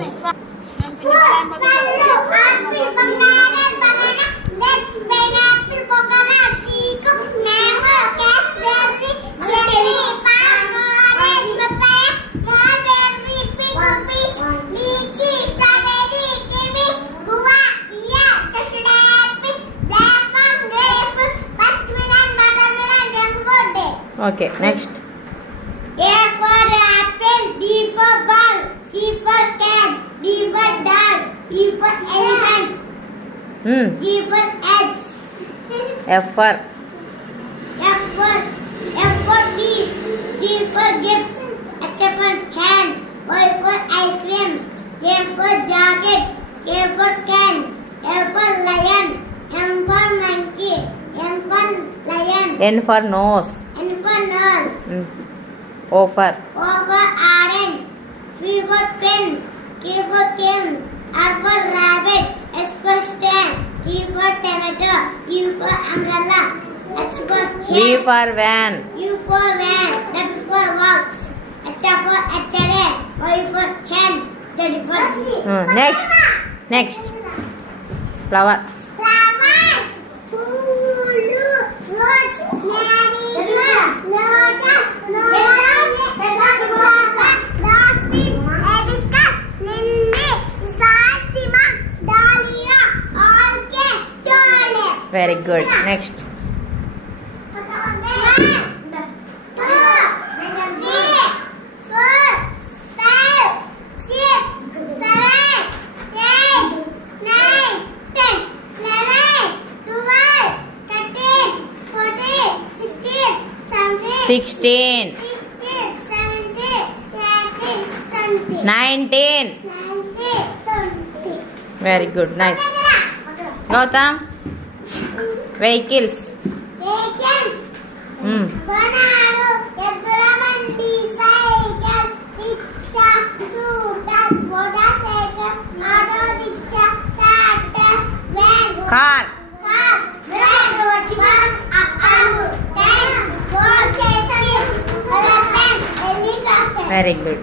welcome. Okay, next. A for apple, B for ball, C for cat, D for dog, E for elephant, G for eggs, F for bees, G for gifts, H for hand, Y for ice cream, J for jacket, K for can, L for lion, M for monkey, N for lion, N for nose. N for nose, O for orange, P for pen, Q for Kim, R for rabbit, S for stand, T for tomato, U for umbrella, H for V for van. U for van, W for box, H for X-ray, Y for hen, Z for Next. Flower. flowers, pulu, rose, marigold, lotus, jasmine, hibiscus, lily, chrysanthemum, dahlia, orchid, tulip. Very good. Next. 1, 2, 3, 4, 5, 6, 7, 8, 9, 10, 11, 12, 13, 14, 15, 16. 17, 17, 18, 19, 19. 20. Very good. Nice. Gautam. Vehicles. Vehicles. Banana, ఎద్దుల బండి, cycle, rickshaw, scooter, motorcycle, auto rickshaw, tractor, van, Car. Train, bus, train, boat, ship, elephant, helicopter. Very good.